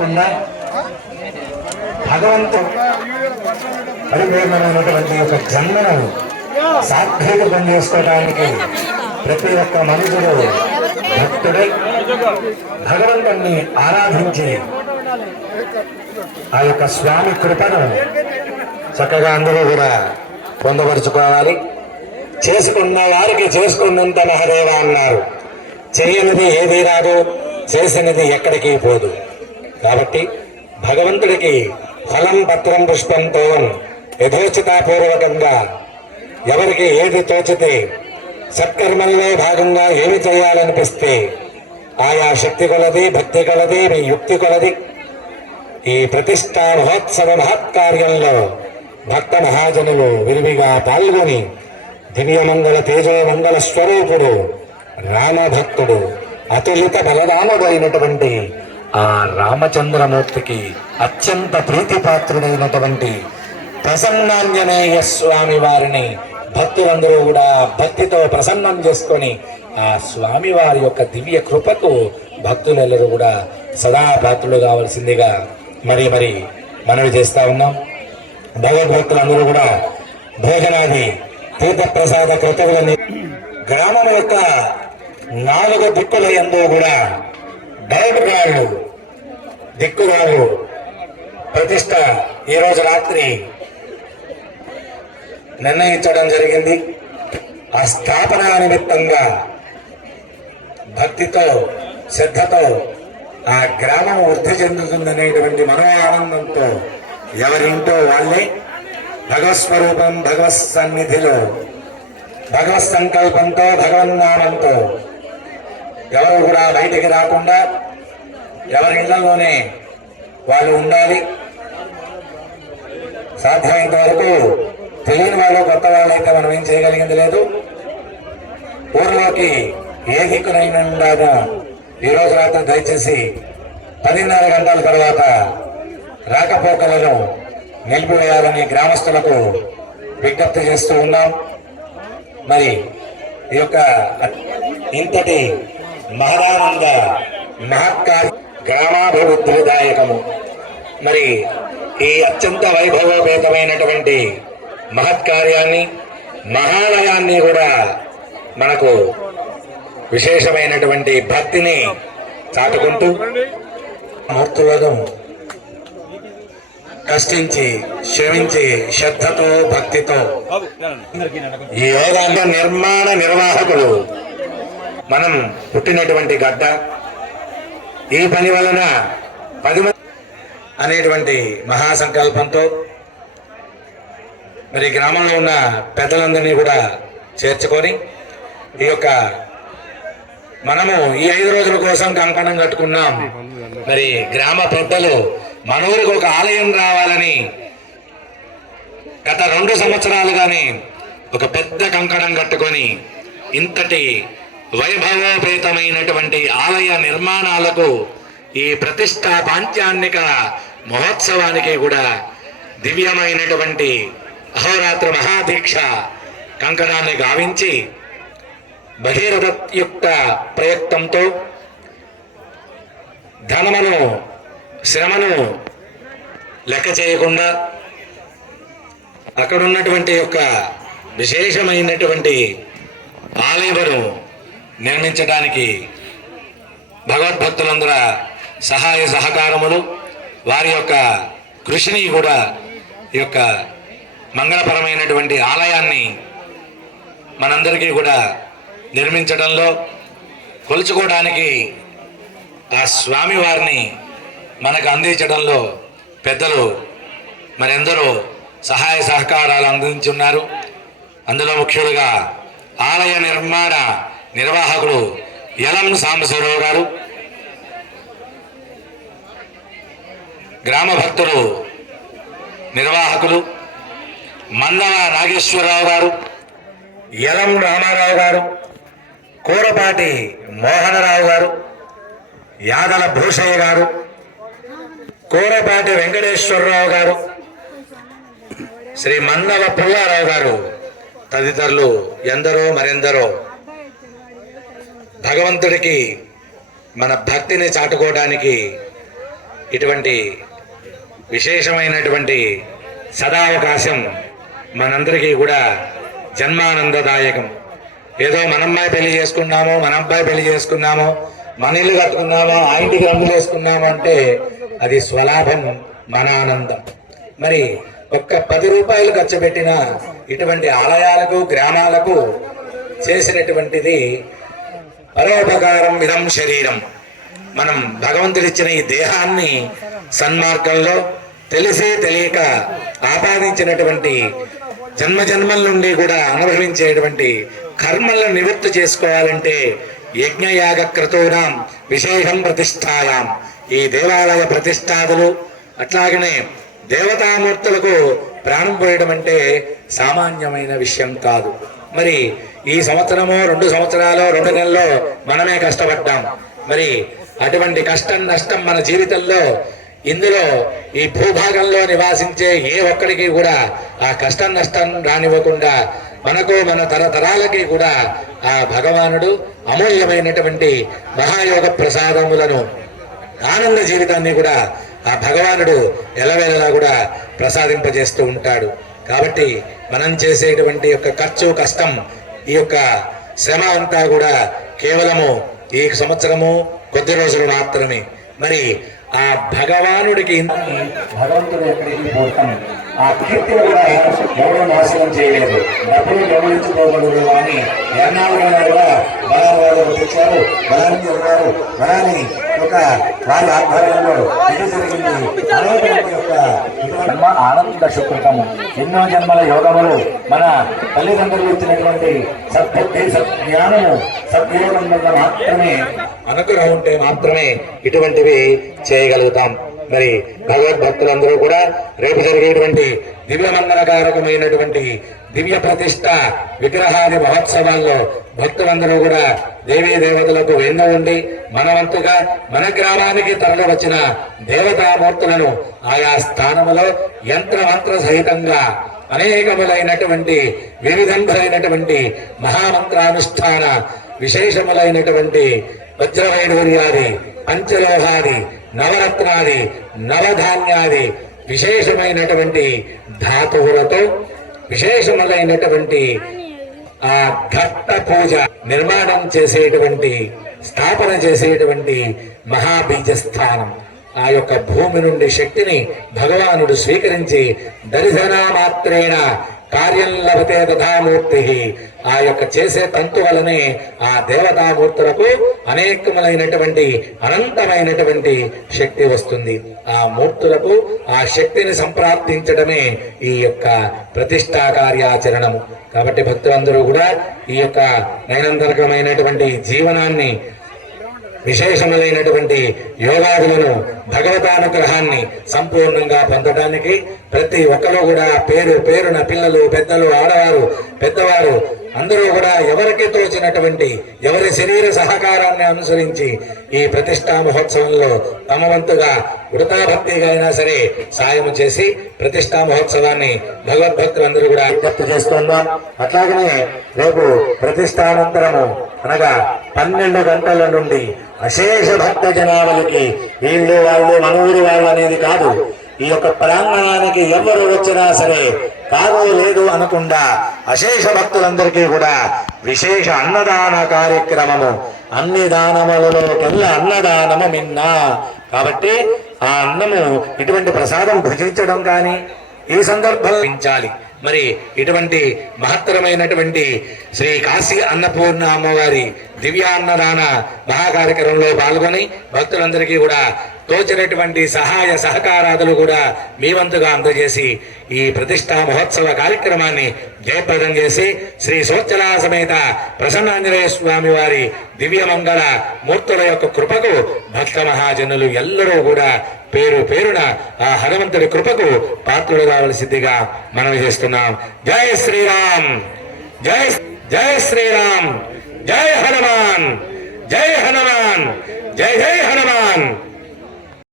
కాకుండా భగవంతుడు పరిపూర్ణమైనటువంటి ఒక జన్మను సార్థకం చేసుకోవడానికి ప్రతి ఒక్క మనుషుడు భక్తుడై భగవంతుణ్ణి ఆరాధించి ఆ యొక్క స్వామి కృపను చక్కగా అందరూ కూడా పొందపరుచుకోవాలి. చేసుకున్న వారికి చేసుకున్నంత మహదేవ అన్నారు. చేయనిది ఏది రాదు, చేసినది ఎక్కడికి పోదు. కాబట్టి భగవంతుడికి ఫలం పత్రం పుష్పంతో యథోచితాపూర్వకంగా ఎవరికి ఏది తోచితే సత్కర్మల్లో భాగంగా ఏమి చేయాలనిపిస్తే ఆయా శక్తి కొలది, భక్తి కొలది, మీ యుక్తి కొలది ఈ ప్రతిష్టా మహోత్సవ మహత్కార్యంలో భక్త మహాజనులు విరివిగా పాల్గొని దివ్యమంగళ తేజోమంగళ స్వరూపుడు రామభక్తుడు అతులిత బలరాముడైనటువంటి ఆ రామచంద్రమూర్తికి అత్యంత ప్రీతిపాత్రుడైనటువంటి ప్రసన్నాంజనేయ స్వామి వారిని భక్తులందరూ కూడా భక్తితో ప్రసన్నం చేసుకొని ఆ స్వామి వారి యొక్క దివ్య కృపకు భక్తులందరూ కూడా సదా పాత్రులు కావాల్సిందిగా మరి మనవి చేస్తా ఉన్నాం. భగవద్భక్తులందరూ కూడా భోజనాది తీర్థప్రసాద కృతువులని గ్రామం యొక్క 4 దిక్కుల యందు కూడా బయటగాళ్ళు దిక్కుగాళ్ళు ప్రతిష్ట ఈరోజు రాత్రి నిర్ణయించడం జరిగింది. ఆ స్థాపన నిమిత్తంగా భక్తితో శ్రద్ధతో ఆ గ్రామం వృద్ధి చెందుతుందనేటువంటి మనో ఆనందంతో ఎవరింటో వాళ్ళే భగవస్వరూపం భగవత్ సన్నిధిలో భగవత్ సంకల్పంతో భగవన్నామంతో ఎవరు కూడా బయటికి రాకుండా ఎవరి ఇళ్లలోనే వాళ్ళు ఉండాలి. సాధ్యమైనంత వరకు తెలియని వాళ్ళు కొత్త వాళ్ళైతే మనం ఏం చేయగలిగింది లేదు. ఊరిలోకి ఏ దిక్కునైనా ఈరోజు రాత్రి దయచేసి 10:30 గంటల తర్వాత రాకపోకలను నిలిపివేయాలని గ్రామస్తులకు విజ్ఞప్తి చేస్తూ ఉన్నాం. మరి ఈ యొక్క ఇంతటి మహదానంద మహత్కార్య గ్రామాభివృద్ధి విధాయకము మరి ఈ అత్యంత వైభవోపేతమైనటువంటి మహత్కార్యాన్ని మహాలయాన్ని కూడా మనకు విశేషమైనటువంటి భక్తిని చాటుకుంటూ మూర్తులను కష్టించి శ్రమించి శ్రద్ధతో భక్తితో ఈ యోగాంగ నిర్మాణ నిర్వాహకులు మనం పుట్టినటువంటి గడ్డ. ఈ పని వలన 10 మంది అనేటువంటి మహాసంకల్పంతో మరి గ్రామంలో ఉన్న పెద్దలందరినీ కూడా చేర్చుకొని ఈ యొక్క మనము ఈ 5 రోజుల కోసం కంకణం కట్టుకున్నాం. మరి గ్రామ పెద్దలు మన ఊరికి ఒక ఆలయం రావాలని గత 2 సంవత్సరాలుగానే ఒక పెద్ద కంకణం కట్టుకొని ఇంతటి వైభవోపేతమైనటువంటి ఆలయ నిర్మాణాలకు ఈ ప్రతిష్టా పాంచాన్నిక మహోత్సవానికి కూడా దివ్యమైనటువంటి అహోరాత్ర మహాదీక్ష కంకణాన్ని గావించి భగీరథయుక్త ప్రయత్నంతో ధనమును శ్రమను లెక్క చేయకుండా అక్కడున్నటువంటి యొక్క విశేషమైనటువంటి ఆలయమును నిర్మించడానికి భగవద్భక్తులందరూ సహాయ సహకారములు వారి యొక్క కృషిని కూడా ఈ యొక్క మంగళపరమైనటువంటి ఆలయాన్ని మనందరికీ కూడా నిర్మించడంలో కొలుచుకోవడానికి ఆ స్వామి వారిని మనకు అందించడంలో పెద్దలు మరెందరో సహాయ సహకారాలు అందించున్నారు. అందులో ముఖ్యులుగా ఆలయ నిర్మాణ నిర్వాహకుడు యలం సాంబశివరావు గారు, గ్రామ భక్తులు నిర్వాహకులు మందవ నాగేశ్వరరావు గారు, యలం రామారావు గారు, కూరపాటి మోహనరావు గారు, యాదల భూషయ్య గారు, కూరపాటి వెంకటేశ్వరరావు గారు, శ్రీ మందవ పుల్లారావు గారు తదితరులు ఎందరో మరెందరో భగవంతుడికి మన భక్తిని చాటుకోవడానికి ఇటువంటి విశేషమైనటువంటి సదావకాశం మనందరికీ కూడా జన్మానందదాయకం. ఏదో మన అమ్మాయి పెళ్లి చేసుకున్నాము, మన అబ్బాయి పెళ్లి చేసుకున్నాము, మన ఇల్లు కట్టుకున్నాము, ఆ ఇంటికి రంగులు వేసుకున్నాము అంటే అది స్వలాభం, మన ఆనందం. మరి ఒక్క 10 రూపాయలు ఖర్చు పెట్టిన ఇటువంటి ఆలయాలకు గ్రామాలకు చేసినటువంటిది పరోపకారం ఇదం శరీరం. మనం భగవంతుడిచ్చిన ఈ దేహాన్ని సన్మార్గంలో తెలిసి తెలియక ఆపాదించినటువంటి జన్మజన్మల నుండి కూడా అనుభవించేటువంటి కర్మలను నివృత్తి చేసుకోవాలంటే యజ్ఞయాగ క్రతూనాం విశేషం ప్రతిష్టాయాం. ఈ దేవాలయ ప్రతిష్టాదులు అట్లాగనే దేవతామూర్తులకు ప్రాణం పోయడం అంటే సామాన్యమైన విషయం కాదు. మరి ఈ సంవత్సరమో 2 సంవత్సరాలు 2 నెలల్లో మనమే కష్టపడ్డాం. మరి అటువంటి కష్టం నష్టం మన జీవితంలో ఇందులో ఈ భూభాగంలో నివాసించే ఏ ఒక్కడికి కూడా ఆ కష్టం నష్టం రానివ్వకుండా మనకు మన తరతరాలకి కూడా ఆ భగవానుడు అమూల్యమైనటువంటి మహాయోగ ప్రసాదములను ఆనంద జీవితాన్ని కూడా ఆ భగవానుడు ఎలవేళలా కూడా ప్రసాదింపజేస్తూ ఉంటాడు. కాబట్టి మనం చేసేటువంటి యొక్క ఖర్చు కష్టం ఈ యొక్క శ్రమ అంతా కూడా కేవలము ఈ సంవత్సరము కొద్ది రోజులు మాత్రమే. మరి ఆ భగవానుడికి భగవంతుడు ఎక్కడికి పోతాం ఆ కీర్తిని కూడా ఎవరో నాశనం చేయలేదు. డబ్బులు గమనించుకోగలరు అని ఎన్నాళ్ళైనా కూడా బలాలు తెచ్చారు, బలాన్ని ఉన్నారు, బలాన్ని ఒక వారి ఆధ్వర్యంలో ఇది జరిగింది. అనేటువంటి యొక్క జన్మ ఆనంద సుకృతము, ఎన్నో జన్మల యోగములు మన తల్లిదండ్రులు ఇచ్చినటువంటి సద్బుద్ధి సద్జ్ఞానము సద్యోగం వల్ల మాత్రమే అనుగ్రహం ఉంటే మాత్రమే ఇటువంటివి చేయగలుగుతాం. మరి భగవద్భక్తులందరూ కూడా రేపు జరిగేటువంటి దివ్యమంగళకారకమైనటువంటి దివ్య ప్రతిష్ట విగ్రహాది మహోత్సవాల్లో భక్తులందరూ కూడా దేవీ దేవతలకు వెన్ను ఉండి మనవంతుగా మన గ్రామానికి తరలి వచ్చిన దేవతామూర్తులను ఆయా స్థానములో యంత్రమంత్ర సహితంగా అనేకములైనటువంటి వివిధములైనటువంటి మహామంత్రానుష్ఠాన విశేషములైనటువంటి వజ్రవైఢూర్యాది పంచలోహాది నవరత్నాది నవధాన్యాది విశేషమైనటువంటి ధాతువులతో విశేషములైనటువంటి ఆ ఘట్ట పూజ నిర్మాణం చేసేటువంటి స్థాపన చేసేటువంటి మహాబీజస్థానం. ఆ యొక్క భూమి నుండి శక్తిని భగవానుడు స్వీకరించి దర్శనామాత్రేణ కార్యం లభతే తథామూర్తి. ఆ యొక్క చేసే తంతు వలనే ఆ దేవతామూర్తులకు అనేకములైనటువంటి అనంతమైనటువంటి శక్తి వస్తుంది. ఆ మూర్తులకు ఆ శక్తిని సంప్రాప్తించడమే ఈ యొక్క ప్రతిష్టా కార్యాచరణము. కాబట్టి భక్తులందరూ కూడా ఈ యొక్క నైనంతరకమైనటువంటి జీవనాన్ని విశేషములైనటువంటి యోగాదులను భగవతానుగ్రహాన్ని సంపూర్ణంగా పొందడానికి ప్రతి ఒక్కరు కూడా పేరు పేరున పిల్లలు పెద్దలు ఆడవారు పెద్దవారు అందరూ కూడా ఎవరికి తోచినటువంటి ఎవరి శరీర సహకారాన్ని అనుసరించి ఈ ప్రతిష్టా మహోత్సవంలో తమ వంతుగా వృతాభక్తిగా అయినా సరే సాయం చేసి ప్రతిష్టా మహోత్సవాన్ని భగవద్భక్తులందరూ కూడా విజ్ఞప్తి చేస్తున్నాం. అట్లాగనే రేపు ప్రతిష్టానంతరము అనగా 12 గంటల నుండి అశేష భక్త జనాభాలకి వీళ్ళు వాళ్ళు మన ఊరి వాళ్ళు అనేది కాదు, ఈ యొక్క ప్రాంగణానికి ఎవరు వచ్చినా సరే కాదు లేదు అనకుండా అశేష భక్తులందరికీ కూడా విశేష అన్నదాన కార్యక్రమము. అన్ని దానములలో కల్లా అన్నదానము మిన్నా. కాబట్టి ఆ అన్నము ఇటువంటి ప్రసాదం భుజించడం కానీ ఈ సందర్భంలో పెంచాలి. మరి ఇటువంటి మహత్తరమైనటువంటి శ్రీ కాశీ అన్నపూర్ణ అమ్మవారి దివ్యాన్నదాన మహాకార్యక్రమంలో పాల్గొని భక్తులందరికీ కూడా తోచినటువంటి సహాయ సహకారాదులు కూడా మీ వంతుగా అందజేసి ఈ ప్రతిష్టా మహోత్సవ కార్యక్రమాన్ని జయప్రదం చేసి శ్రీ సోచ్చలా సమేత ప్రసన్నాంజనేయ స్వామి వారి దివ్యమంగళ మూర్తుల యొక్క కృపకు భక్త మహాజనులు ఎల్లరూ కూడా పేరు పేరున ఆ హనుమంతుడి కృపకు పాత్రులు కావలసిందిగా మనవి చేస్తున్నాం. జై శ్రీరామ్, జై జై శ్రీరామ్, జై హనుమాన్, జై హనుమాన్, జై జై హనుమాన్.